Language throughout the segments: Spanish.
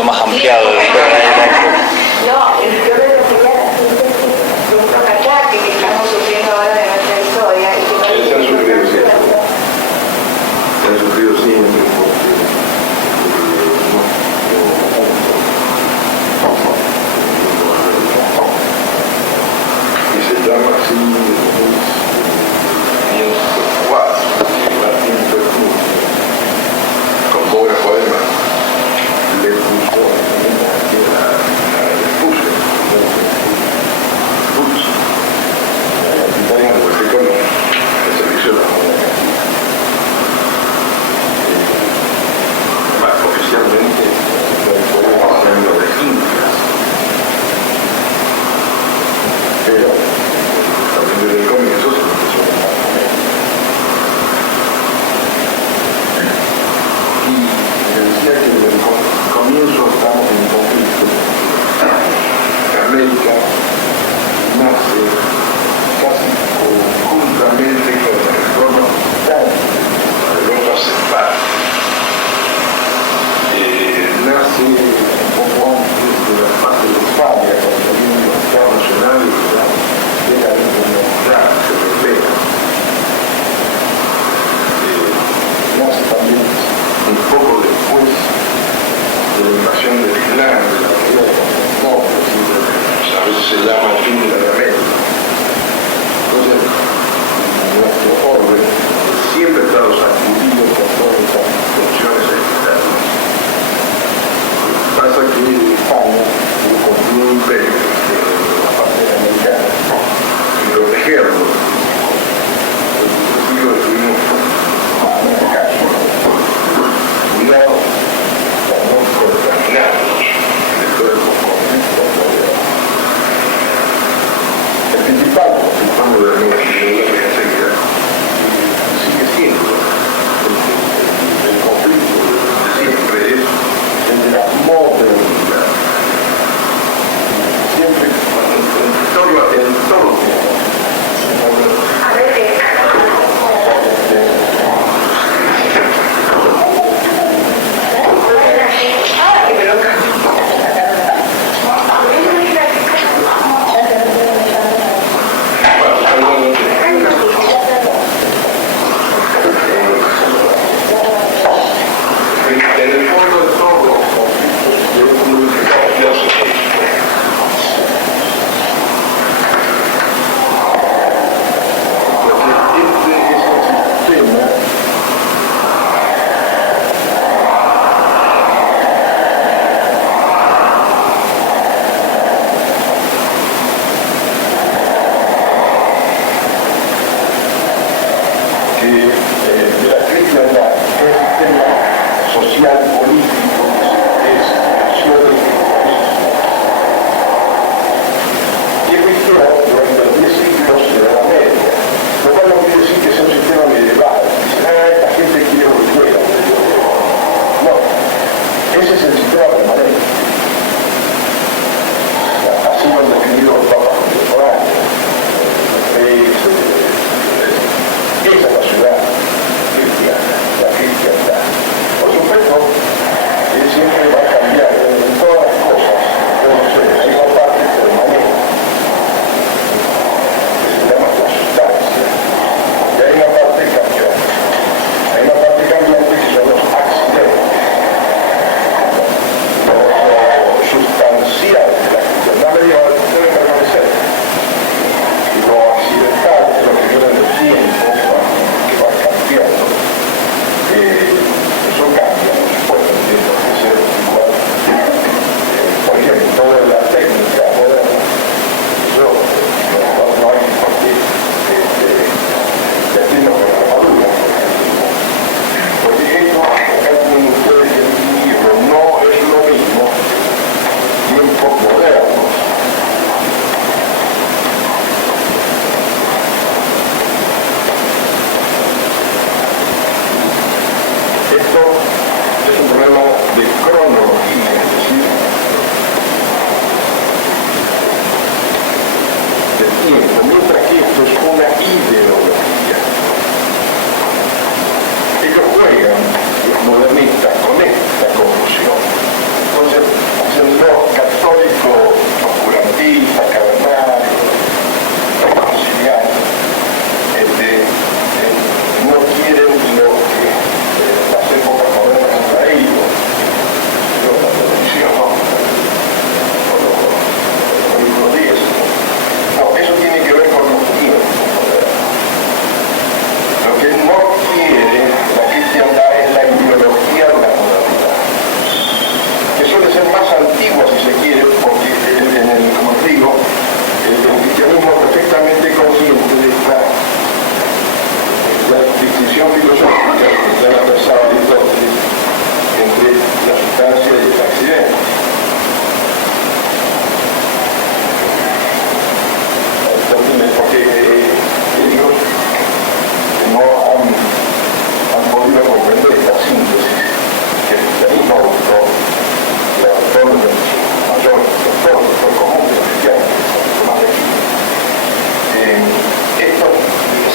poquito más ampliado. No, yo creo que ya la gente de un ataque que estamos sufriendo ahora de nuestra historia y que se han sufrido siempre. Se han sufrido siempre y se llama así Martín Perfumo, con pobre poema le puso oficialmente hablando de incas, pero también desde el comienzo se empezó a y me decía que desde el comienzo estamos en conflicto. América nace casi conjuntamente con el retorno de Europa Central. Nace un poco antes de la paz de España, cuando viene el Estado Nacional y la llega la comunidad europea. Nace también un poco después de la invasión de Islandia, de la unidad de Constantinopla, a veces se llama el fin de la Edad Media. Entonces, nuestro orden siempre ha estado sacudido por todas estas tensiones externas. Pasa que España construyó un imperio de la parte americana y protegerlo. Y lo estuvimos americanos. Cuidado para no contaminarnos de todos los conflictos de la guerra. El principal conflicto de la guerra enseguida sigue siendo el conflicto de siempre es el de la modernidad. Siempre en todos los tiempos. a ver En el fondo de todos los conflictos de un sustancial de la cristiandad medieval debe permanecer.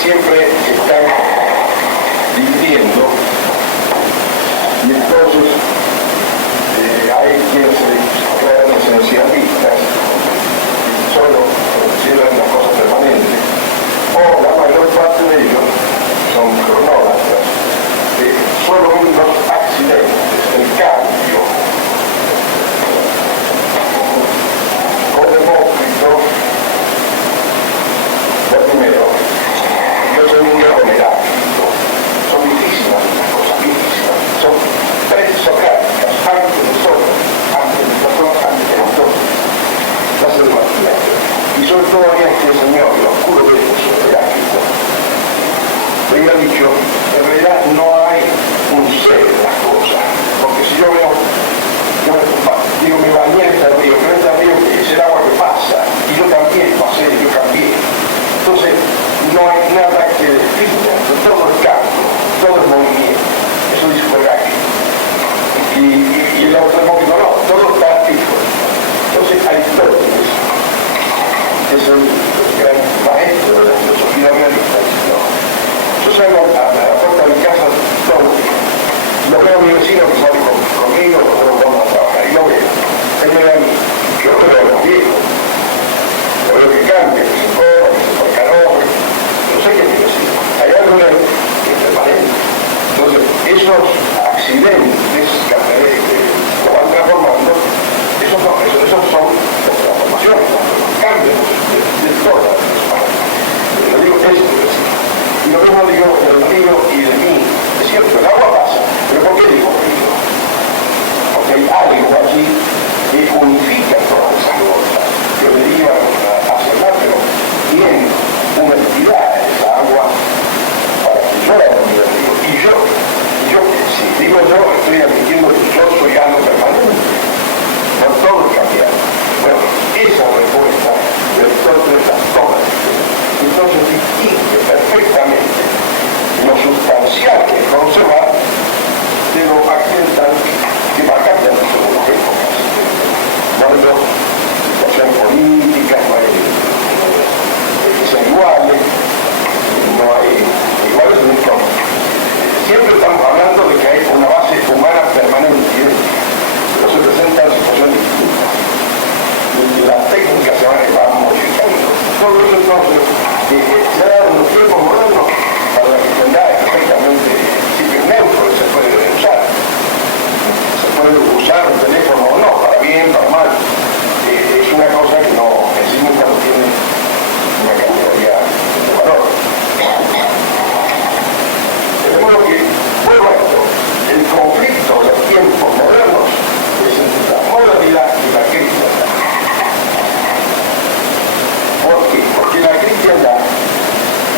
siempre están dividiendo, y entonces hay quienes se declaran esencialistas, solo consideran las cosas permanentes, o la mayor parte de ellos son cronólatras, solo ven los accidentes, el cambio. Con Demócrito, lo primero, yo soy un con Heráclito, son viejísimas las cosas, viejísimas, son presocráticas, antes de nosotros, antes de nosotros, antes de nosotros, las educativas, y sobre todo había este señor, el oscuro de Heráclito, le había dicho, en realidad no hay un ser de las cosas, porque si yo veo, digo, me bañé en este río, pero este río es el agua que pasa, y yo también pasé, yo cambié. Entonces, no hay nada que defina, todo es cambio, todo es movimiento, eso dice Heráclito. Y el otro Demócrito no, todo está fijo. Entonces, Aristóteles es el gran maestro de la filosofía realista. Yo salgo a la puerta de mi casa todo el día. Lo veo a mi vecino que sale conmigo, o vamos a trabajar, y lo veo. Él me da a mí, yo lo veo a los viejos. Lo veo que cambia, que se corre, que se pone calor. No sé qué es mi vecino. Hay algo en él que es permanente. Entonces, esos accidentes que lo van transformando, esos son las transformaciones, los cambios de todas las personas. Lo digo, es mi vecino. Y lo mismo digo del río y de mí. Es cierto, el agua pasa, pero ¿por qué digo río? Porque hay algo allí que unifica todas esas cosas, que derivan hacia el mar, pero tienen una entidad esa agua para que yo la domine el río. Y yo, si digo yo, estoy admitiendo que yo soy algo permanente, no todo cambiar. Bueno, esa respuesta de Aristóteles la toma. Entonces distingue perfectamente lo sustancial que es conservar de lo accidental que va cambiando según las épocas. No hay situaciones políticas, no hay que sean iguales, no hay iguales en esto. Siempre estamos hablando de que hay una base humana permanente, pero se presentan situaciones distintas. Las técnicas se van modificando. Todo eso entonces se da en los tiempos modernos para la cristiandad es perfectamente neutro, se puede usar. Se puede usar un teléfono o no, para bien, para mal. Es una cosa que no, en sí nunca no tiene una categoría de valor. De modo que, vuelvo a esto, el conflicto de los tiempos modernos es entre la modernidad y la cristiandad. ¿Por qué? Porque la cristiandad,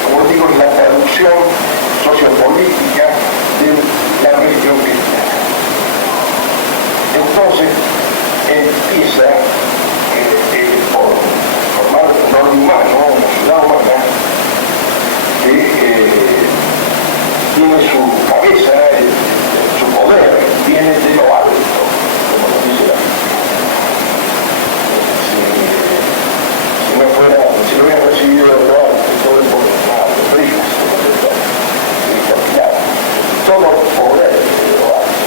como digo, es la traducción sociopolítica de la religión cristiana. Entonces, empieza por formar un orden humano, una ciudad humana, que tiene su cabeza, su poder, viene de lo alto, como nos dice la si lo hubiera recibido de lo alto, todo el poder, todo poder de lo alto.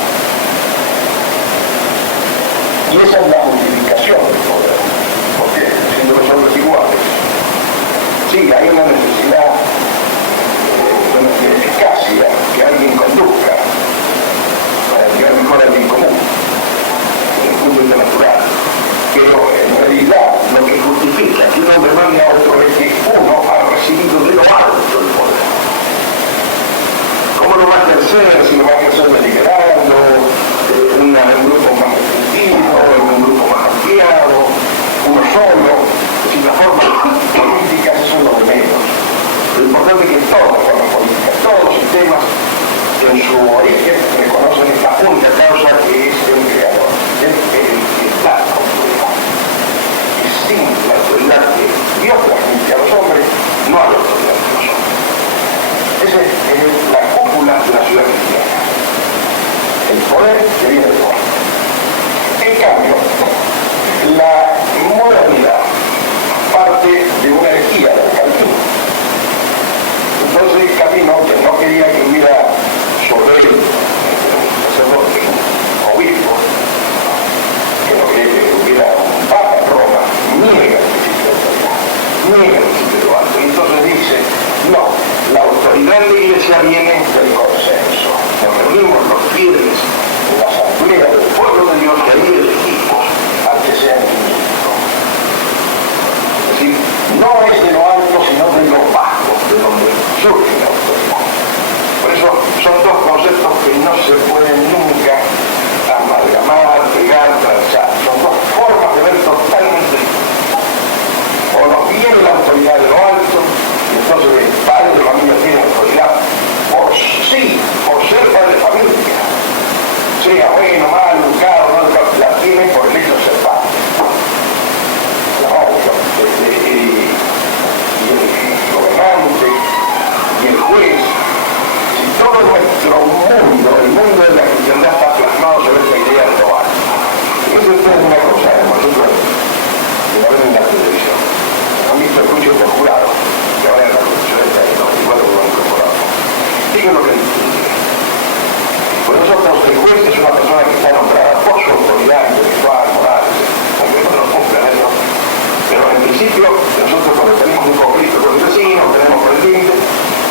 Y esa es la justificación del poder, porque siendo los hombres iguales, sí, hay una necesidad de eficacia, que alguien conduzca, para llegar mejor al bien común, en el punto natural. Pero en realidad lo que justifica que un hombre mande a otro es que uno ha recibido de lo alto el poder. ¿Cómo lo va a ejercer? Si lo va a ejercer deliberando, un grupo más restringido, un grupo más ampliado, uno solo, si la forma política, eso es lo de menos. Lo importante es que todas las formas políticas, todos los sistemas en su origen reconocen esta única causa que es el creador, la autoridad. Y sin la autoridad que Dios transmite a los hombres, no hay autoridad de los hombres. Esa es la cúpula de la ciudad cristiana. El poder que viene de Dios. En cambio, la modernidad parte de una herejía del calvinismo. niega el principio de lo alto. Y entonces dice, no, la autoridad de la Iglesia viene del consenso. Nos reunimos los fieles en la asamblea del pueblo de Dios que ahí elegimos al que sea ministro. Es decir, no es de lo alto, sino de lo bajo, de donde surge la autoridad. Por eso son dos conceptos que no se pueden nunca amalgamar, pegar, transar. Son dos formas de ver totalmente distintas. O nos viene la autoridad de lo alto, y entonces el padre de familia tiene autoridad por sí, por ser padre de familia. Sea bueno, malo, educado, no educado, la tiene por el hecho de ser padre. Y el gobernante y el juez, si todo nuestro mundo, el mundo de la cristiandad está plasmado sobre esta idea de lo alto. Eso es una cosa, nosotros que lo ven en la televisión. Han visto el juicio del jurado, que ahora en la Constitución está ahí, igual que lo han incorporado. Digo lo que dice. Por nosotros el juez es una persona que está nombrada por su autoridad intelectual, moral, aunque no nos cumplan eso. Pero en principio, nosotros cuando tenemos un conflicto con el vecino, tenemos por el límite,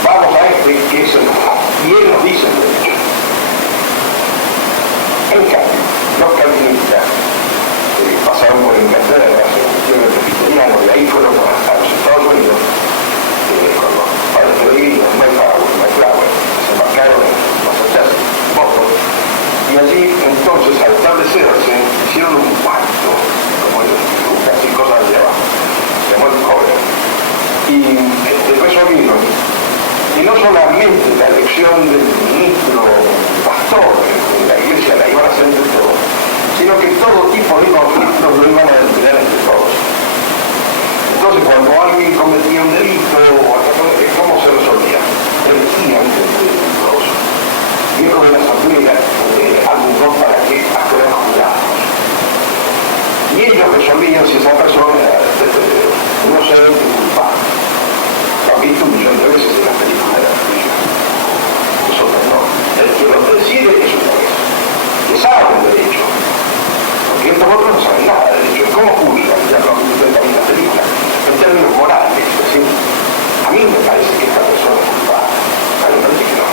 vamos a este que es el juez. Y él nos dice el derecho. En cambio, los calvinistas pasaron por Inglaterra, se convirtieron en presbiterianos, y ahí fueron a los Estados Unidos, con los padres peregrinos, Mayflower, se embarcaron en Massachusetts, Boston, y allí entonces al establecerse hicieron un pacto, como casi cosas de abajo, se llamó el Covenant, y resolvieron que no solamente la elección del ministro pastor en la iglesia la iban a hacer entre todos, sino que todo tipo de conflictos lo iban a detener entre todos. Entonces cuando alguien cometía un delito, ¿cómo se resolvía? Elegían entre los miembros de la asamblea algún para que fueran juzgados. Y ellos resolvían si esa persona era inocente o culpable. Lo han visto un millón de veces en las películas de la televisión. Nosotros no. El que lo decide es un juez, que sabe el derecho. Porque estos otros no saben nada del derecho. ¿Cómo juzgan? Ya lo han visto en las películas. En términos morales, es decir, a mí me parece que esta persona es culpable. A mí me parece que no.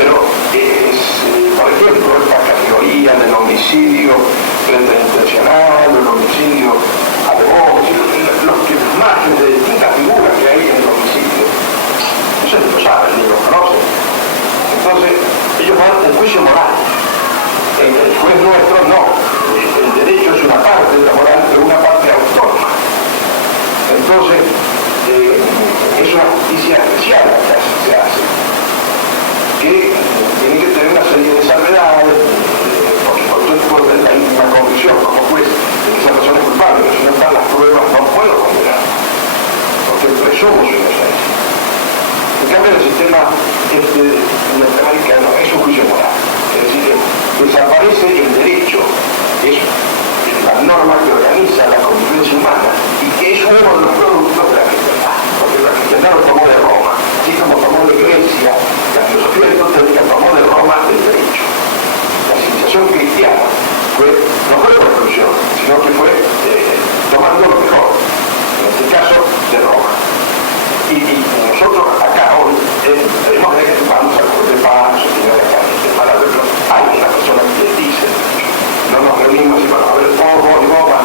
Pero por ejemplo, esta categoría del homicidio preterintencional, del homicidio alevosía, los márgenes de distintas figuras que hay en el homicidio, eso ni lo saben, ni lo conocen. Entonces, ellos van en juicio moral. El juez nuestro no. El derecho es una parte de la moral, pero una parte autónoma. Entonces, es una justicia especial la que se hace, que tiene que tener una serie de salvedades, por ejemplo, de la íntima convicción, como juez, de que esa persona es culpable, pero si no están las pruebas no puedo condenar, porque presumo su inocencia. En cambio, el sistema norteamericano es un juicio moral, es decir, desaparece el derecho, que es la norma que organiza la convivencia humana y que es uno de los productos de la cristiandad, porque la cristiandad lo tomó de Roma, así como tomó de Grecia, la filosofía aristotélica tomó de Roma el derecho. La civilización cristiana no fue revolución, sino que fue tomando lo mejor, en este caso de Roma. Y nosotros acá hoy tenemos que vamos al juez de paz, para verlo, hay una persona que le dice, no nos reunimos y vamos a ver todo y goma.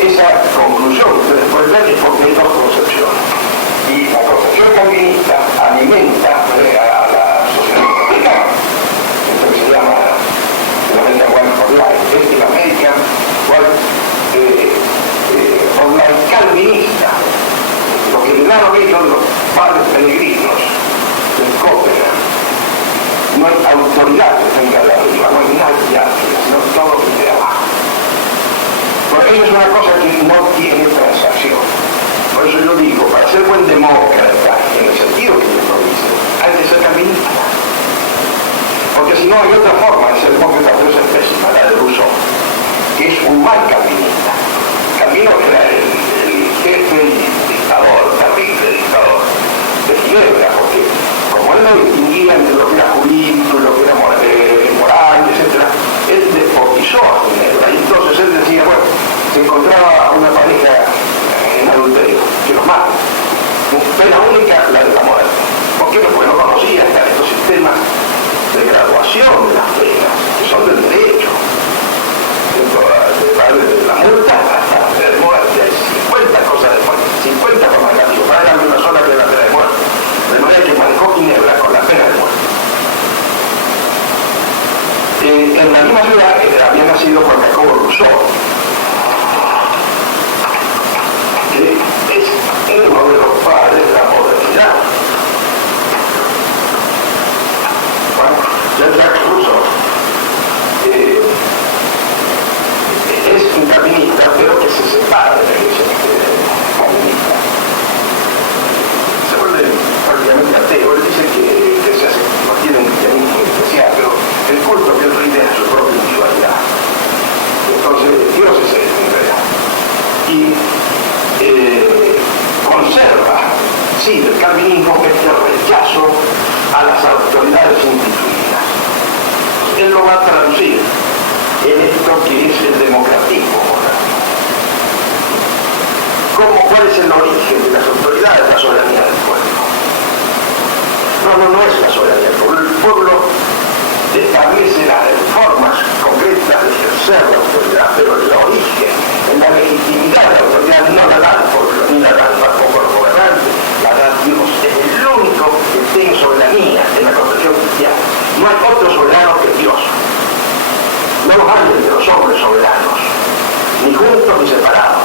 Esa conclusión que después de es porque hay dos concepciones. Y la concepción calvinista alimenta a la sociedad americana. Esto que se llama la American One for Life, es el American One for Life calvinista. Lo que le dan ellos los padres peregrinos del Covenant. No hay autoridad que tenga de arriba, no hay nadie arriba, sino todo de abajo. Porque eso es una cosa que no tiene transacción. Por eso yo digo, para ser buen demócrata, en el sentido que yo lo dice, hay que ser calvinista. Porque si no hay otra forma de ser demócrata, pero esa es pésima, la de Rousseau, que es un mal calvinista. Calvino era el jefe y dictador, terrible dictador de Ginebra, porque como él no distinguía entre lo que era jurídico y lo que era moral, etc., él despoquizó a Ginebra. Y entonces él decía, bueno, se encontraba una pareja conserva, sí, del calvinismo, este rechazo a las autoridades instituidas. Él lo va a traducir en esto que es el democratismo moral. ¿Cuál es el origen de las autoridades? La soberanía del pueblo. No es la soberanía del pueblo. El pueblo establece las formas concretas de ejercer la autoridad, pero el origen, la legitimidad de la autoridad no la da el pueblo, ni la dan tampoco los gobernantes, la da Dios. Es el único que tiene soberanía en la concepción cristiana. No hay otro soberano que Dios. No los hay entre los hombres soberanos, ni juntos ni separados.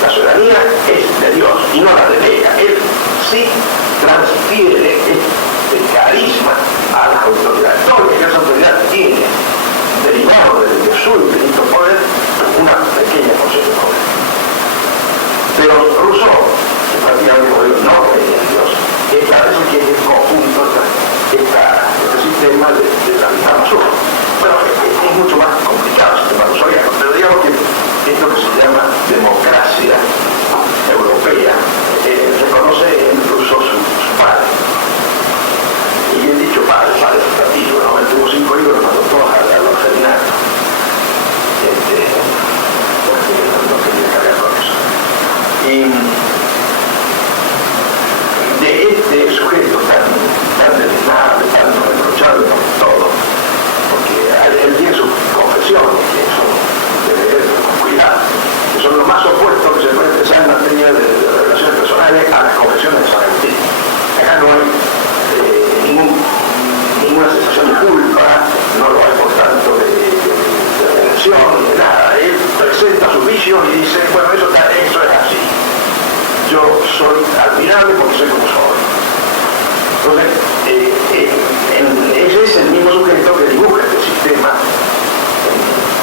La soberanía es de Dios y no la delega. Él sí transfiere el carisma a las autoridades. Todo lo que esa autoridad tiene, derivado de su infinito poder, una pequeña porción de poder. Pero Rousseau, que prácticamente no cree en Dios, establece que es el conjunto, este sistema de la mitad más uno. Bueno, es mucho más complicado el sistema rousseauiano, pero digamos que esto que se llama democracia europea reconoce en Rousseau su padre. Y bien dicho padre sustantivo, ¿no? Él tuvo 5 libros, mandó todos a los seminarios. Porque no quería cargar con eso. Y de este sujeto tan deleznable, tan reprochable por todo, porque él tiene sus confesiones, que son de leer con cuidado, que son lo más opuestos que se puede pensar en materia de relaciones personales a las confesiones de San Agustín. Acá no hay ninguna sensación de culpa, no lo hay por tanto de redención, ni de nada. Él presenta sus vicios y dice, bueno, eso es así. Yo soy admirable porque soy como soy. Entonces, ese es el mismo sujeto que dibuja este sistema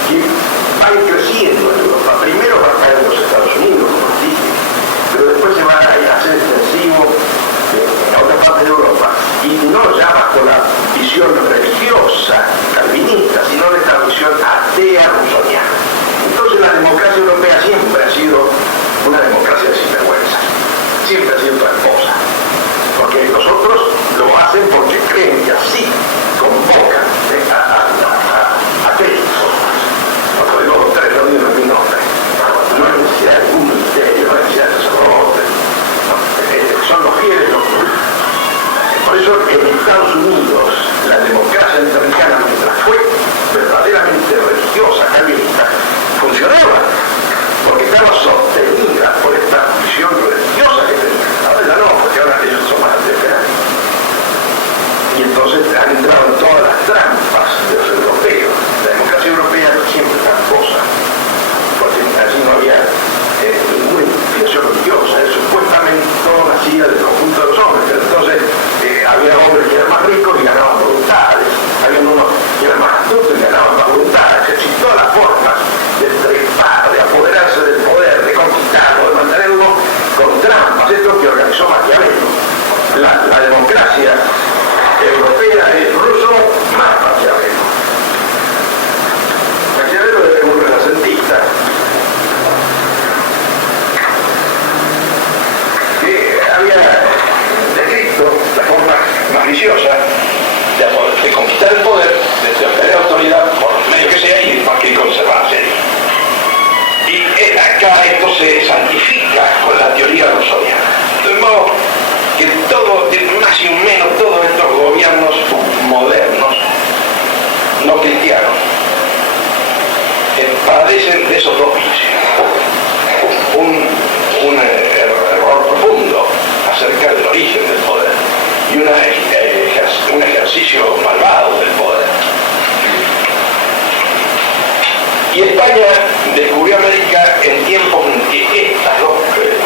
que va a ir creciendo en Europa. Primero va a caer en los Estados Unidos, como dije, pero después se va a hacer extensivo a otra parte de Europa. Y no ya bajo la visión religiosa calvinista, sino de esta visión atea rousseauiana. Entonces la democracia europea siempre ha sido una democracia de sinvergüenza, siempre ha sido tramposa, porque los otros lo hacen porque creen que así convocan a Cristo. Cuando digo los tres reunidos en mi nombre, no hay necesidad de ningún ministerio, no hay necesidad de sacerdote, son los fieles los que... Por eso en Estados Unidos la democracia norteamericana, mientras fue verdaderamente religiosa, calvinista, funcionaba, porque estaba sostenida por esta visión religiosa que tenía. Ahora ya no, porque ahora ellos son más liberales. Y entonces han entrado en todas las trampas de los europeos. La democracia europea es siempre tramposa, porque allí no había ninguna inspiración religiosa. Supuestamente todo nacía del conjunto de los hombres, pero entonces había hombres que eran más ricos y ganaban voluntades, había unos que eran más astutos y ganaban más voluntades. Es decir, todas las formas de trepar, de apoderarse del poder, de conquistarlo, de mantenerlo con trampas, es lo que organizó Maquiavelo. La democracia europea es Rousseau más Maquiavelo. Maquiavelo era un renacentista que había descrito la forma más viciosa de conquistar el poder, de obtener autoridad por medio que sea y más que conservarse. Y acá esto se santifica con la teoría rousseauiana. De modo que todo, más y menos todos estos gobiernos modernos, no cristianos, padecen de esos dos vicios. Un error profundo acerca del origen del poder y un ejercicio malvado del poder. Y España descubrió América en tiempos en que estas dos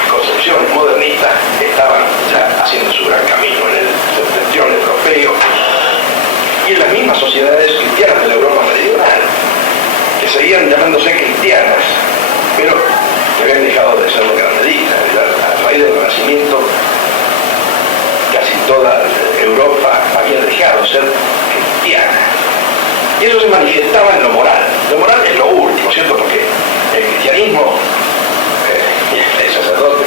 concepciones modernistas estaban ya haciendo su gran camino en el septentrión europeo y en las mismas sociedades cristianas de la Europa meridional, que seguían llamándose cristianas, pero que habían dejado de serlo en gran medida. A raíz del Renacimiento, casi toda Europa había dejado de ser cristiana. Y eso se manifestaba en lo moral. Lo moral es lo último, ¿cierto? Porque el cristianismo, el sacerdote,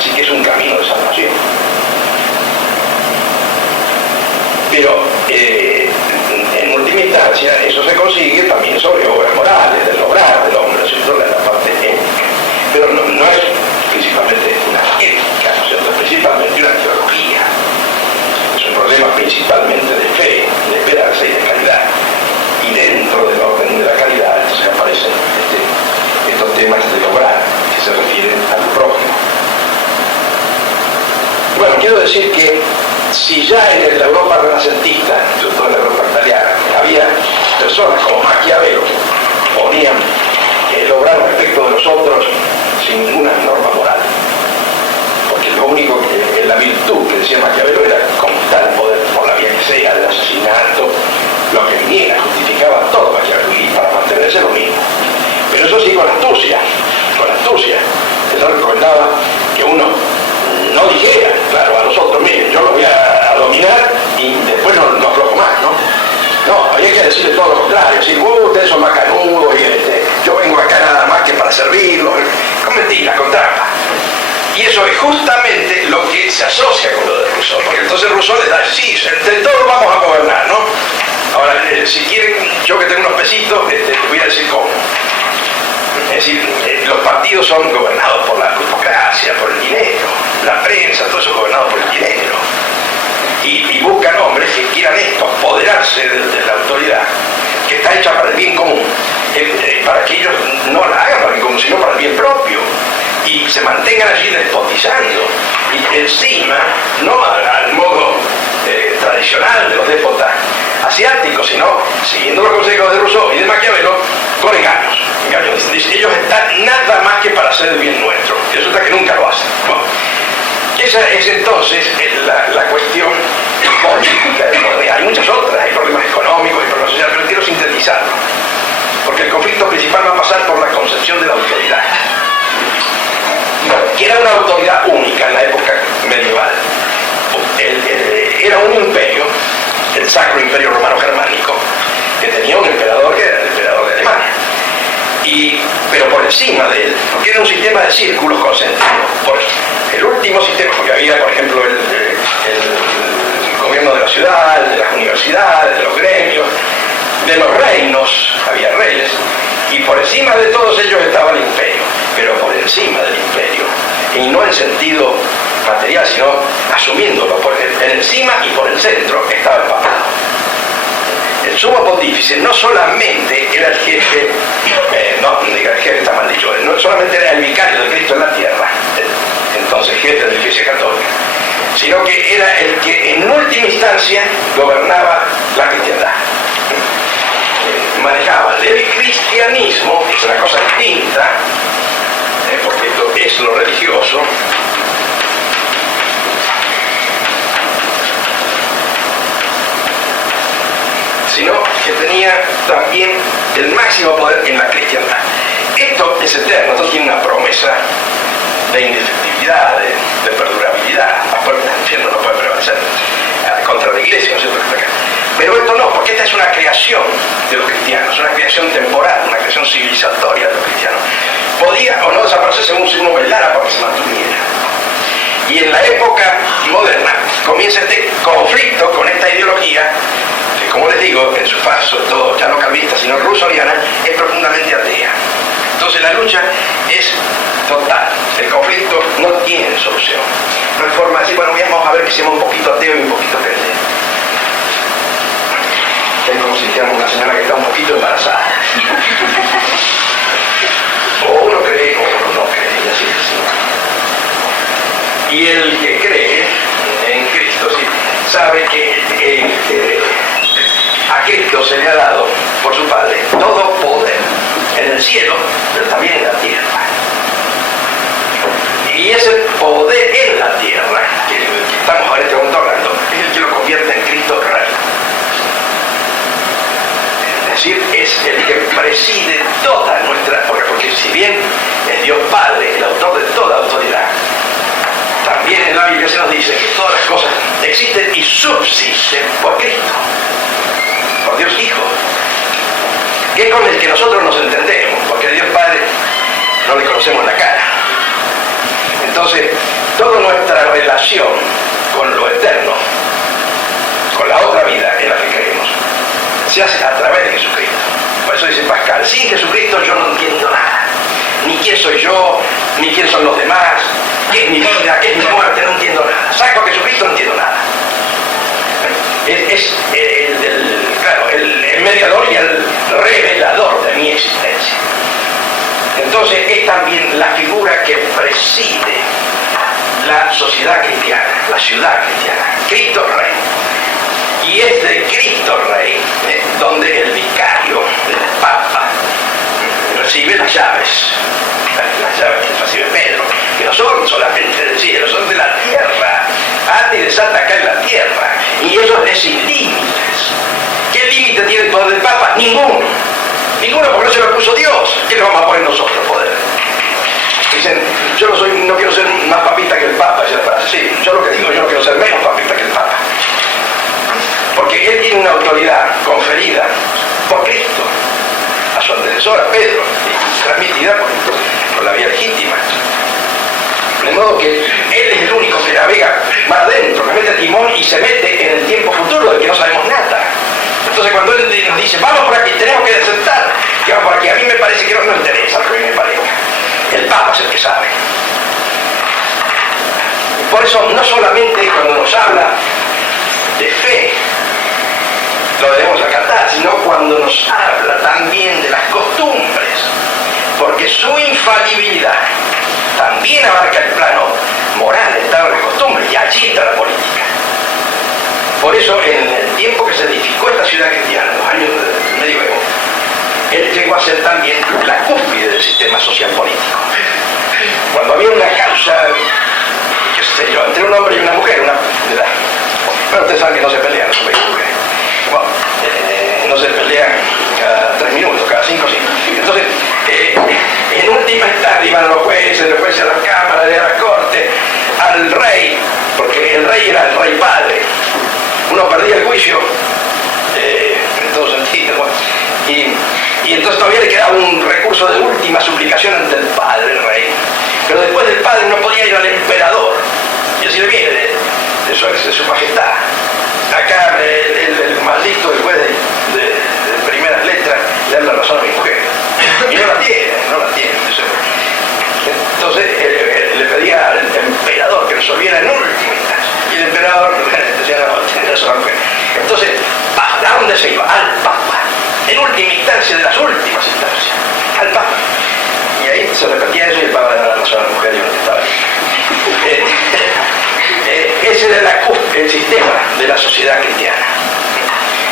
Así que es un camino de salvación. Pero en última instancia eso se consigue también sobre obras morales, del obrar del hombre, ¿cierto? La parte ética. Pero no es principalmente una ética, ¿no es cierto? Principalmente una teología. Es un problema principalmente de fe, de esperanza y de caridad. Y dentro del orden de la caridad entonces aparecen estos temas de obrar que se refieren al prójimo. Bueno, quiero decir que si ya en la Europa renacentista, sobre todo en la Europa italiana, había personas como Maquiavelo que ponían el obrar respecto de los otros sin ninguna norma moral, porque lo único que la virtud que decía Maquiavelo era conquistar el poder por la vía que sea, del asesinato, lo que viniera, justificaba todo Maquiavelo, y para mantenerse lo mismo. Pero eso sí, con astucia. Él recomendaba que uno no dijera, claro, a los otros, miren, yo lo voy a dominar y después no aflojo más, ¿no? No, había que decirle todo lo contrario, decir, ustedes son macanudos y yo vengo acá nada más que para servirlos, con mentiras, con trampa. Y eso es justamente lo que se asocia con lo de Rousseau, porque entonces Rousseau les da, sí, entre todos vamos a gobernar, ¿no? Ahora, si quieren, yo que tengo unos pesitos, les voy a decir cómo. Es decir, los partidos son gobernados por la plutocracia, por el dinero, la prensa, todo eso es gobernado por el dinero. Y buscan hombres que quieran esto, apoderarse de la autoridad, que está hecha para el bien común, para que ellos no la hagan para el bien común, sino para el bien propio, y se mantengan allí despotizando, y encima, no al modo tradicional de los déspotas asiáticos, sino siguiendo los consejos de Rousseau y de Maquiavelo, con engaños. Ellos están nada más que para hacer el bien nuestro, y resulta que nunca lo hacen. Bueno, esa es entonces la cuestión política. Hay muchas otras, hay problemas económicos, hay problemas sociales, pero quiero sintetizarlo, porque el conflicto principal va a pasar por la concepción de la autoridad, que era una autoridad única en la época medieval. Era un imperio, el Sacro Imperio Romano Germánico, que tenía un emperador que era el emperador de Alemania. Pero por encima de él, porque era un sistema de círculos concentrados. Por el último sistema, porque había, por ejemplo, el gobierno de la ciudad, de las universidades, de los gremios, de los reinos, había reyes, y por encima de todos ellos estaba el imperio, pero por encima del imperio, y no en sentido material, sino asumiéndolo, en encima y por el centro estaba el papado. El sumo pontífice no solamente era el jefe, el jefe está mal dicho, no solamente era el vicario de Cristo en la tierra, entonces jefe de la Iglesia Católica, sino que era el que en última instancia gobernaba la cristiandad. Manejaba el cristianismo, es una cosa distinta, porque esto es lo religioso, sino que tenía también el máximo poder en la cristiandad. Esto es eterno, esto tiene una promesa de indefectibilidad, de perdurabilidad. La puerta del infierno no puede prevalecer contra la iglesia, ¿no es cierto? Pero esto no, porque esta es una creación de los cristianos, una creación temporal, una creación civilizatoria de los cristianos. Podía o no desaparecer según si uno velara para que se mantuviera. Y en la época moderna comienza este conflicto con esta ideología que, como les digo, en su faz, sobre todo ya no calvinista, sino rousseauiana, es profundamente atea. Entonces la lucha es total. El conflicto no tiene solución. No hay forma de decir, bueno, vamos a ver que seamos un poquito ateo y un poquito creyente. Es como si dijéramos una señora que está un poquito embarazada. O uno cree o uno no cree, y así es. Y el que cree en Cristo, sí, sabe que a Cristo se le ha dado por su Padre todo poder en el cielo, pero también en la tierra. Y ese poder en la tierra, que estamos en este momento hablando, es el que lo convierte en Cristo Rey. Es decir, es el que preside toda nuestra, porque si bien es Dios Padre, el autor de toda autoridad, también en la Biblia se nos dice que todas las cosas existen y subsisten por Cristo, por Dios Hijo, que es con el que nosotros nos entendemos, porque a Dios Padre no le conocemos la cara. Entonces, toda nuestra relación con lo eterno, con la otra vida en la que creemos, se hace a través de Jesucristo. Por eso dice Pascal, sin Jesucristo yo no entiendo nada. Ni quién soy yo, ni quién son los demás, qué es mi vida, qué es mi muerte, no entiendo nada. Saco a Jesucristo, no entiendo nada. Es el mediador y el revelador de mi existencia. Entonces es también la figura que preside la sociedad cristiana, la ciudad cristiana, Cristo Rey. Y es de Cristo Rey donde el vicario, el Papa, recibe las llaves que recibe Pedro, que no son solamente del cielo, son de la tierra. Ate y desata acá en la tierra, y eso es sin límites. ¿Qué límite tiene el poder del Papa? Ninguno. Ninguno, porque no se lo puso Dios. ¿Qué le vamos a poner nosotros poder? Dicen, yo no quiero ser más papista que el Papa. Sí, yo lo que digo, yo no quiero ser menos papista que el Papa. Porque él tiene una autoridad conferida por Cristo a su antecesor, a Pedro, y transmitida por la vía legítima. De modo que él es el único que navega más adentro, que mete el timón y se mete en el tiempo futuro del que no sabemos nada. Entonces cuando él nos dice, vamos por aquí, tenemos que desertar, que vamos por aquí, a mí me parece que no interesa lo que a mí me parezca. El Papa es el que sabe. Por eso no solamente cuando nos habla de fe lo debemos acatar, sino cuando nos habla también de las costumbres, porque su infalibilidad también abarca el plano moral, el plano de las costumbres, y allí está la política. Por eso, en el tiempo que se edificó esta ciudad cristiana, en los años del medioevo, él llegó a ser también la cúspide del sistema social político. Cuando había una causa, qué sé yo, entre un hombre y una mujer, bueno, ustedes saben que no se pelean los hombres y mujeres. Bueno, no se pelean cada 3 minutos, cada 5 o 5. Entonces, en última instancia iban a los jueces a la cámara, de la corte, al rey, porque el rey era el rey padre. Uno perdía el juicio, en todo sentido, y entonces todavía le quedaba un recurso de última suplicación ante el padre, el rey. Pero después del padre no podía ir al emperador y decirle, viene de su majestad. Acá el maldito, el juez de primeras letras, le da la razón a mi mujer. Y no la tiene. Entonces le pedía al emperador que resolviera en última instancia. Y el emperador decía, no, tiene razón. Entonces, ¿a dónde se iba? Al Papa. En última instancia, de las últimas instancias. Al Papa. Y ahí se repetía eso y el Papa le daba la razón a la mujer y no estaba ahí. Ese era el sistema de la sociedad cristiana,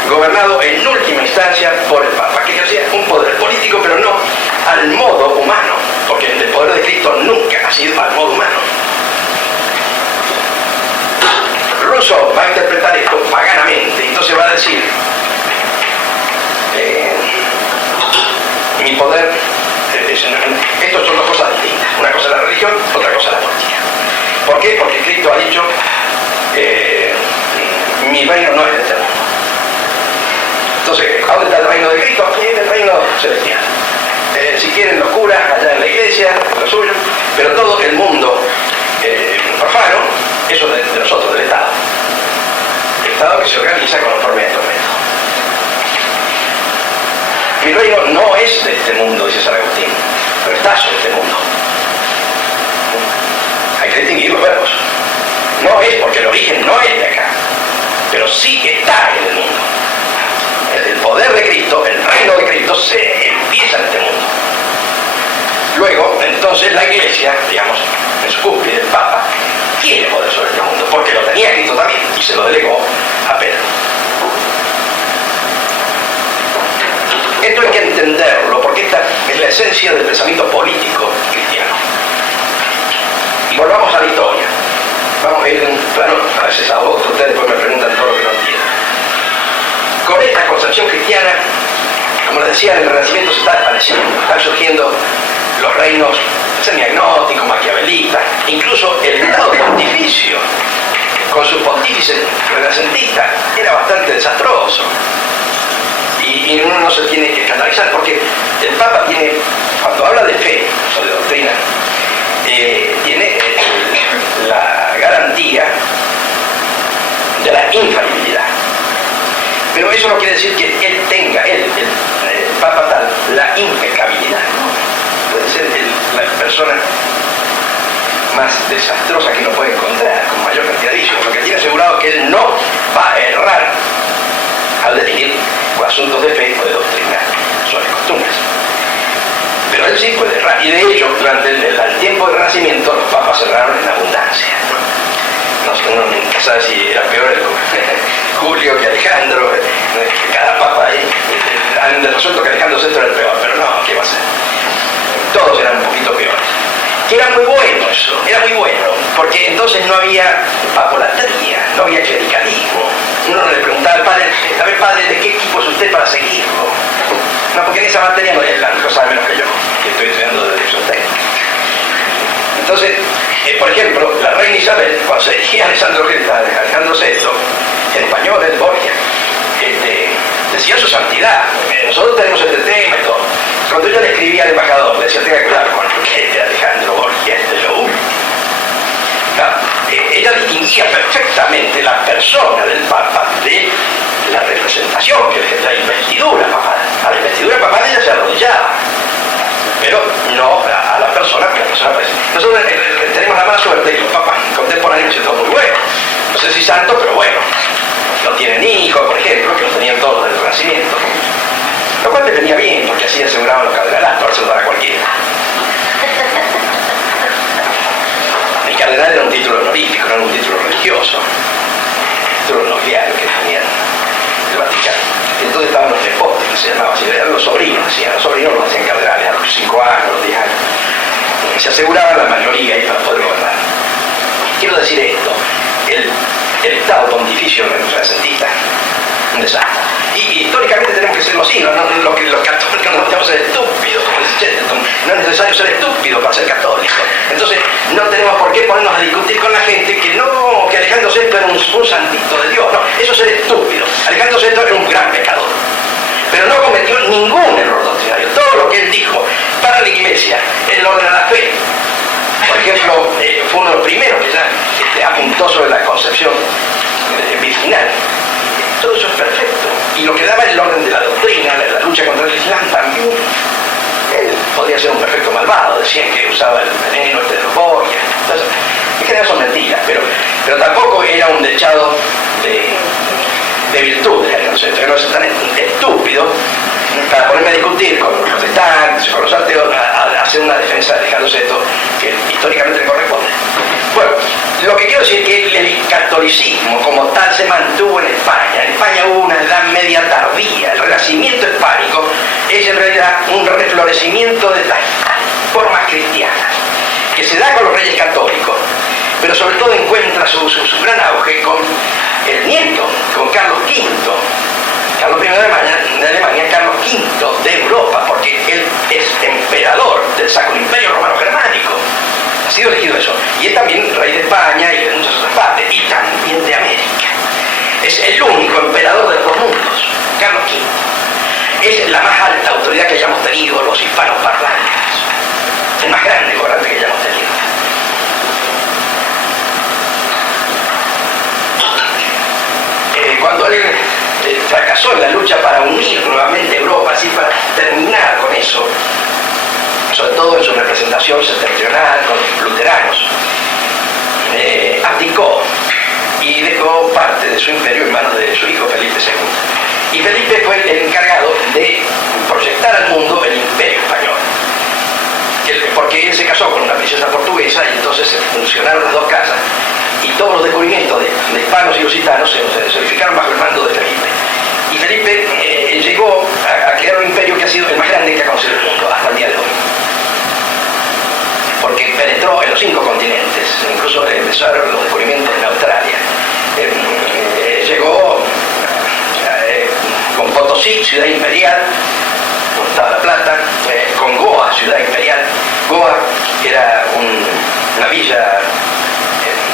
gobernado en última instancia por el Papa, que ejercía un poder político, pero no al modo humano, porque el poder de Cristo nunca ha sido al modo humano. Rousseau va a interpretar esto paganamente, entonces va a decir, mi poder, estas son dos cosas distintas, una cosa es la religión, otra cosa es la política. ¿Por qué? Porque Cristo ha dicho, mi reino no es de este mundo. Entonces, ¿a dónde está el reino de Cristo? En el reino celestial. Si quieren los curas, allá en la iglesia, lo suyo, pero todo el mundo profano, eso es de nosotros, del Estado. El Estado que se organiza conforme a estos métodos. Mi reino no es de este mundo, dice San Agustín, pero está sobre este mundo. Hay que distinguir los verbos. No es porque el origen no es de acá, pero sí está en el mundo. El poder de Cristo, el reino de Cristo se empieza en este mundo. Luego, entonces la iglesia, digamos, en su cúspide, el Papa, tiene poder sobre este mundo, porque lo tenía Cristo también, y se lo delegó a Pedro. Esto hay que entenderlo, porque esta es la esencia del pensamiento político cristiano. Volvamos a la historia. Vamos a ir en un plano, a veces a otro, ustedes después me preguntan todo lo que no entienden. Con esta concepción cristiana, como les decía, el Renacimiento se está desvaneciendo, están surgiendo los reinos semiagnósticos, maquiavelistas, incluso el Estado pontificio, con sus pontífices renacentistas, era bastante desastroso. Y uno no se tiene que escandalizar, porque el Papa tiene, cuando habla de fe o de doctrina, tiene eso no quiere decir que él tenga, el Papa tal, la impecabilidad, ¿no? Puede ser la persona más desastrosa que uno puede encontrar, con mayor cantidad de vicios. Lo que tiene asegurado es que él no va a errar al definir asuntos de fe o de doctrina sobre costumbres. Pero él sí puede errar, y de hecho, durante el tiempo del Renacimiento, los papas erraron en abundancia. Uno nunca sabe si era peor Julio que Alejandro, cada papa ahí han resuelto que Alejandro VI era el peor, pero no, ¿qué va a ser? Todos eran un poquito peores. Que era muy bueno eso, era muy bueno, porque entonces no había papolatría, no había clericalismo. Uno no le preguntaba al padre, a ver padre, ¿de qué equipo es usted para seguirlo? No, porque en esa materia no es la cosa menos que yo, que estoy estudiando de dirección técnica. Entonces, por ejemplo, la reina Isabel, cuando se dirigía a Alejandro VI, en español, en Borgia, decía su santidad, nosotros tenemos este tema y todo. Cuando yo le escribía al embajador, le decía, tenga cuidado con el Alejandro Borgia, lo único. Ella distinguía perfectamente la persona del Papa de la representación, que es la investidura papal. A la investidura papal ella se arrodillaba, pero no a la persona, que la persona parece. Nosotros tenemos la mala suerte y los papas contemporáneos son todos muy buenos. No sé si santos, pero bueno. No tienen hijos, por ejemplo, que no tenían todos del Renacimiento. Lo cual te venía bien, porque así aseguraban los cardenales, ahora se lo dan a cualquiera. El cardenal era un título honorífico, no era un título religioso. Un título nobiliario que tenían el Vaticano. Entonces estaban los nepotes, que se llamaban así, eran los sobrinos, los sobrinos los hacían cardenales a los 5 años, a los 10 años. Se aseguraban la mayoría ahí para poder gobernar. Quiero decir esto, el Estado pontificio renacentista, un desastre. Y históricamente tenemos que serlo así, los católicos no podemos ser estúpidos, como dice Chesterton, no es necesario ser estúpido para ser católico. Entonces no tenemos por qué ponernos a discutir con la gente que Alejandro VI era un santito de Dios, no, eso es ser estúpido. Alejandro VI era un gran pecador, pero no cometió ningún error doctrinario. Todo lo que él dijo para la Iglesia, el orden a la fe. Por ejemplo, fue uno de los primeros que ya apuntó sobre la concepción virginal. Todo eso es perfecto. Y lo que daba el orden de la doctrina, la lucha contra el Islam también. Él podría ser un perfecto malvado, decían que usaba el veneno de los Borgia. En general son mentiras, pero tampoco era un dechado de virtudes. Entonces no es tan estúpido para ponerme a discutir con los protestantes, con los ateos, a hacer una defensa de Alejandro VI que históricamente le corresponde. Bueno, lo que quiero decir es que el catolicismo como tal se mantuvo en España. En España hubo una edad media tardía. El renacimiento hispánico es en realidad un reflorecimiento de las formas cristianas que se da con los reyes católicos, pero sobre todo encuentra su gran auge con el nieto, con Carlos V. Carlos I de Alemania, Carlos V de Europa, porque él es emperador del Sacro Imperio Romano Germánico. Ha sido elegido eso. Y es también rey de España y de muchas otras partes, y también de América. Es el único emperador de los mundos, Carlos V. Es la más alta autoridad que hayamos tenido los hispanos parlantes. El más grande gobernante que hayamos tenido. Cuando él fracasó en la lucha para unir nuevamente Europa, así para terminar con eso, sobre todo en su representación septentrional con los luteranos, abdicó y dejó parte de su imperio en manos de su hijo Felipe II. Y Felipe fue el encargado de proyectar al mundo el imperio español. Porque él se casó con una princesa portuguesa y entonces se funcionaron las dos casas y todos los descubrimientos de hispanos y lusitanos se verificaron bajo el mando de Felipe. Y Felipe llegó a crear un imperio que ha sido el más grande que ha conocido el mundo hasta el día de hoy. Porque penetró en los 5 continentes, incluso empezaron los descubrimientos en Australia. Llegó con Potosí, ciudad imperial, donde estaba La Plata, con Goa, ciudad imperial. Goa era una villa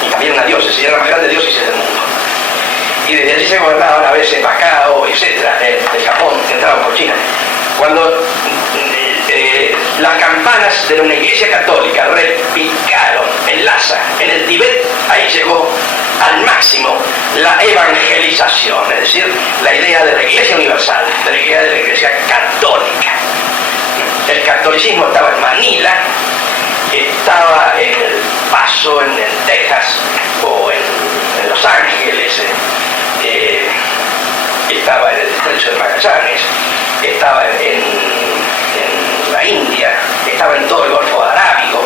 y también una diócesis, era la más grande diócesis del mundo. Y desde allí se gobernaban a veces Macao, etc., de Japón, que entraban por China. Cuando las campanas de una iglesia católica repicaron en Lhasa, en el Tíbet, ahí llegó al máximo la evangelización, es decir, la idea de la Iglesia universal, de la idea de la Iglesia católica. El catolicismo estaba en Manila, estaba en El Paso, en Texas, o en Los Ángeles, estaba en el Estrecho de Magallanes, estaba en la India, estaba en todo el Golfo Arábigo.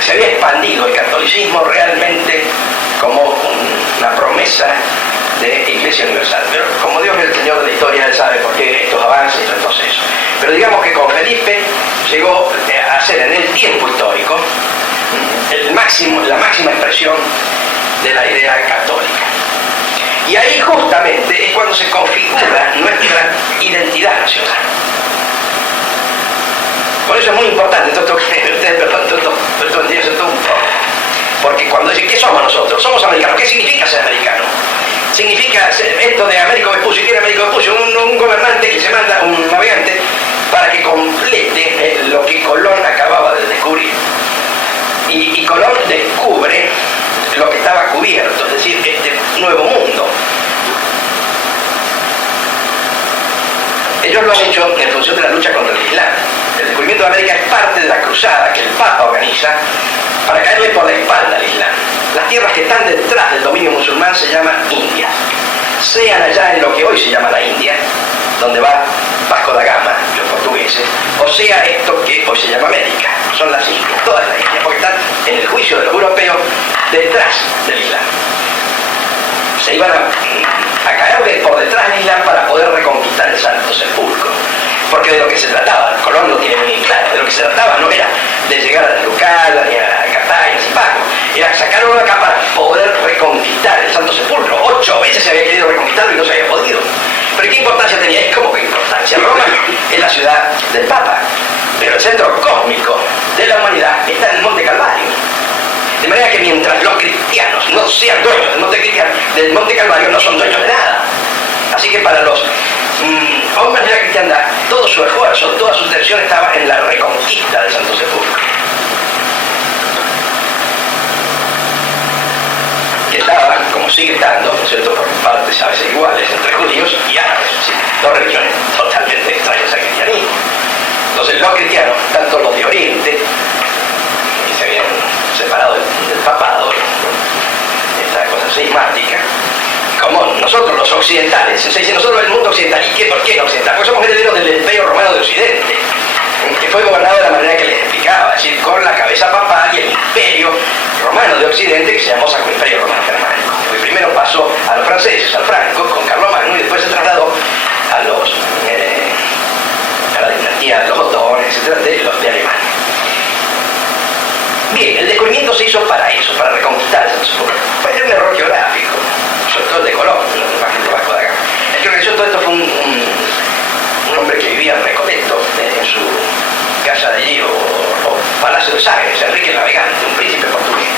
Se había expandido el catolicismo realmente como una promesa de Iglesia Universal. Pero como Dios es el Señor de la historia, Él sabe por qué estos avances y todo entonces eso. Pero digamos que con Felipe llegó a ser en el tiempo histórico la máxima expresión de la idea católica. Y ahí justamente es cuando se configura nuestra identidad nacional. Por eso es muy importante, porque cuando dicen, ¿qué somos nosotros? Somos americanos. ¿Qué significa ser americano? Significa esto de Américo Vespucio. ¿Quién es Américo Vespucio? Un gobernante que se manda, un navegante, para que complete lo que Colón acababa de descubrir. Y Colón descubre lo que estaba cubierto, es decir, este nuevo mundo. Ellos lo han hecho en función de la lucha contra el Islam. El descubrimiento de América es parte de la cruzada que el Papa organiza para caerle por la espalda al Islam. Las tierras que están detrás del dominio musulmán se llaman Indias. Sean allá en lo que hoy se llama la India, donde va Vasco da Gama, los portugueses, o sea esto que hoy se llama América. Son las Indias, todas las Indias, porque están en el juicio de los europeos detrás del Islam. Se iban a caer por detrás del Islam para poder reconquistar el Santo Sepulcro. Porque de lo que se trataba, Colón lo tiene muy claro, de lo que se trataba no era de llegar a las Lucadas, ni a Cartagena, ni a Paco, era sacarlo de acá para poder reconquistar el Santo Sepulcro. 8 veces se había querido reconquistarlo y no se había podido. Pero ¿qué importancia tenía? ¿Y cómo que importancia? Roma es la ciudad del Papa, pero el centro cósmico de la humanidad está en el Monte Calvario. De manera que mientras los cristianos no sean dueños del Monte Calvario, no son dueños de nada. Así que para los hombres de la cristiandad, todo su esfuerzo, toda su atención estaba en la reconquista del Santo Sepulcro. Que estaba, como sigue estando, ¿no es cierto?, por partes a veces iguales entre judíos y árabes, ¿sí? Dos religiones totalmente extrañas al cristianismo. Entonces los cristianos, tanto los de Oriente, que se habían separado del papado, esta cosa cismática, como nosotros los occidentales. Se dice nosotros el mundo occidental. ¿Y por qué el occidental? Porque somos herederos del Imperio Romano de Occidente, que fue gobernado de la manera que les explicaba, es decir, con la cabeza papal y el Imperio Romano de Occidente, que se llamó Sacro Imperio Romano Germánico. Que primero pasó a los franceses, al Franco, con Carlomagno, y después se trasladó a la dinastía de los Otones, etcétera, de los de Alemania. Bien, el descubrimiento se hizo para eso, para reconquistar el Santo Sepulcro. Fue un error geográfico, sobre todo el de Colón, la imagen de Vasco da Gama. El que organizó todo esto fue un hombre que vivía en Recoleto, en su casa de allí, o Palacio de Sagres, Enrique el Navegante, un príncipe portugués.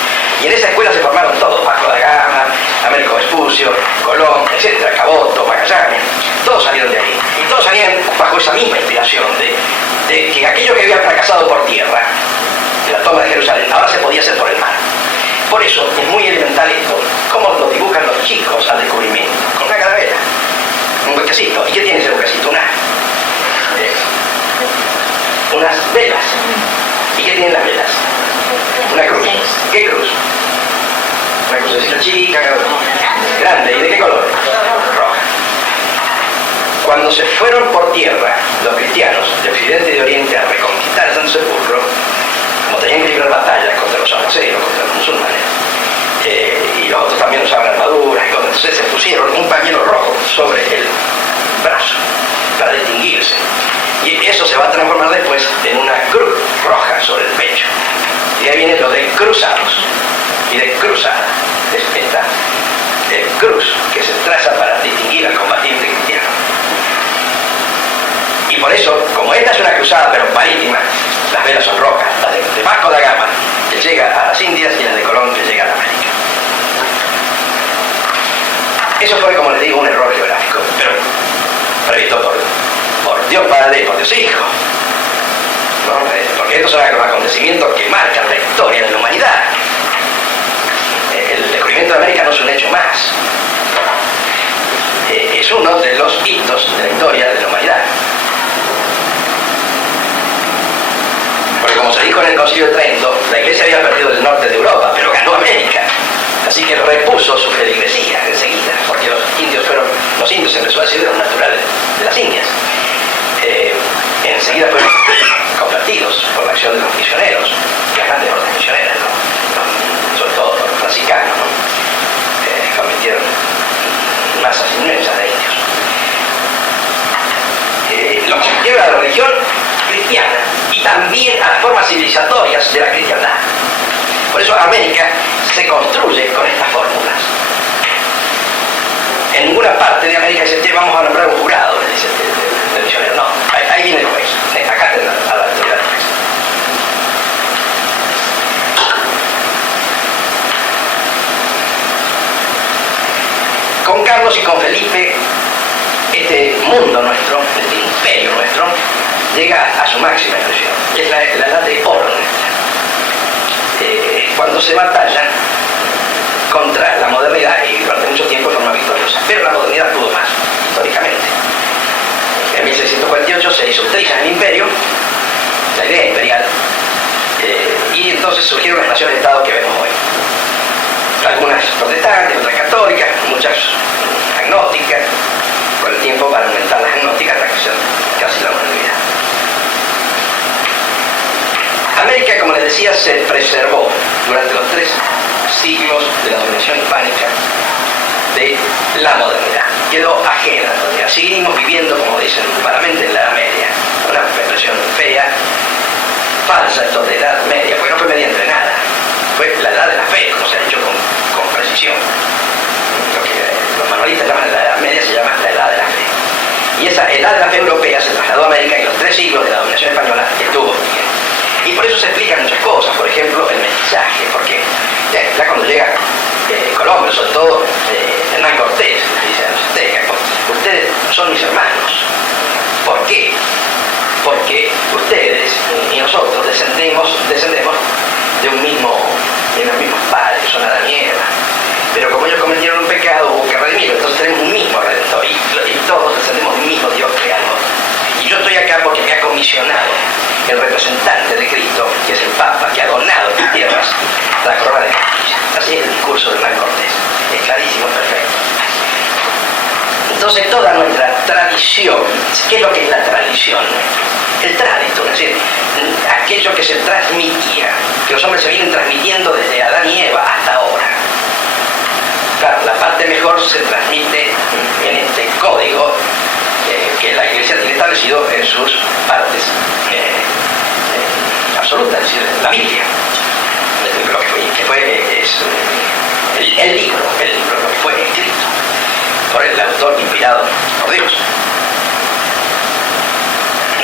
Y en esa escuela se formaron todos, Vasco da Gama, Américo Vespucio, Colón, etcétera, Caboto, Magallanes, todos salieron de ahí. Y todos salían bajo esa misma inspiración de que aquello que había fracasado por tierra, de la toma de Jerusalén, ahora se podía hacer por el mar. Por eso es muy elemental esto, cómo lo dibujan los chicos al descubrimiento, con una calavera, un buquecito. ¿Y qué tiene ese buquecito? Unas velas. ¿Y qué tienen las velas? Una cruz. ¿Qué cruz? Una crucecita chica, grande. ¿Y de qué color? Roja. Cuando se fueron por tierra los cristianos de Occidente y de Oriente a reconquistar el Santo Sepulcro, como tenían que librar batallas contra los saduceos, contra los musulmanes, y los otros también usaban armaduras y cosas, entonces se pusieron un pañuelo rojo sobre el brazo para distinguirse. Y eso se va a transformar después en una cruz roja sobre el pecho. Y ahí viene lo de cruzados y de cruzada. Es esta cruz que se traza para distinguir al combatiente cristiano. Y por eso, como esta es una cruzada pero marítima, las velas son rojas, las de Vasco da Gama, que llega a las Indias, y las de Colón, que llega a la América. Eso fue, como les digo, un error geográfico, pero previsto por Dios Padre y por Dios Hijo. ¿No? Porque estos son los acontecimientos que marcan la historia de la humanidad. Concilio de Trento, la Iglesia había perdido el norte de Europa, pero ganó América. Así que repuso su feligresía enseguida, porque los indios empezó a decir, eran naturales de las Indias. Enseguida fueron convertidos por la acción de los misioneros, las grandes órdenes misioneras, ¿no? Sobre todo los franciscanos, ¿no? Convirtieron masas inmensas de indios. Los convirtieron a la religión cristiana y también a las formas civilizatorias de la cristiandad. Por eso América se construye con estas fórmulas. En ninguna parte de América dice, vamos a nombrar un jurado, le dice el misionero. No, ahí viene el juez. Acá tendrá a la autoridad del juez. Con Carlos y con Felipe, este mundo nuestro, este imperio nuestro, llega a su máxima expresión. Es la edad de oro nuestra. Cuando se batalla contra la modernidad y durante mucho tiempo de forma victoriosa. Pero la modernidad pudo más, históricamente. En 1648 se hizo triza en el imperio, la idea imperial, y entonces surgieron las naciones-estado que vemos hoy. Algunas protestantes, otras católicas, muchas agnósticas. Con el tiempo van a aumentar las agnósticas hasta que sean casi la unanimidad. América, como les decía, se preservó durante los 3 siglos de la dominación hispánica de la modernidad. Quedó ajena a la modernidad. Seguimos viviendo, como dicen claramente, en la Edad Media. Una expresión fea, falsa esto de Edad Media, porque no fue mediante nada. Fue la edad de la fe, como se ha dicho con precisión. Lo que los manualistas llaman la Edad Media se llama la edad de la fe. Y esa edad de la fe europea se trasladó a América y los 3 siglos de la dominación española estuvo bien. Y por eso se explican muchas cosas, por ejemplo, el mestizaje, porque ya cuando llega Colón, sobre todo Hernán Cortés, dice a los aztecas, ustedes son mis hermanos. ¿Por qué? Porque ustedes y nosotros descendemos de unos mismos padres, son Adán y Eva. Pero como ellos cometieron un pecado, hubo que redimirlo, entonces tenemos un mismo Redentor y todos descendemos de un mismo Dios creador. Y yo estoy acá porque me ha comisionado el representante de Cristo, que es el Papa, que ha donado en tierras la corona de justicia. Así es el discurso de Hernán Cortés. Es clarísimo, perfecto. Entonces toda nuestra tradición, ¿qué es lo que es la tradición? El tránsito, es decir, aquello que se transmitía, que los hombres se vienen transmitiendo desde Adán y Eva hasta ahora. Claro, la parte mejor se transmite en este código que la Iglesia tiene establecido en sus partes absolutas, es decir, la Biblia, lo que fue es el libro, lo que fue escrito por el autor inspirado por Dios.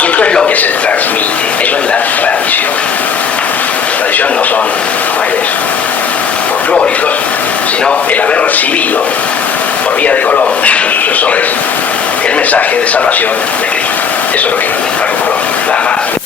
Y esto es lo que se transmite, eso es la tradición. La tradición no son mujeres folclóricos, sino el haber recibido por vía de Colón, sus sucesores, el mensaje de salvación de Cristo. Eso es lo que nos trajo Colón, la más.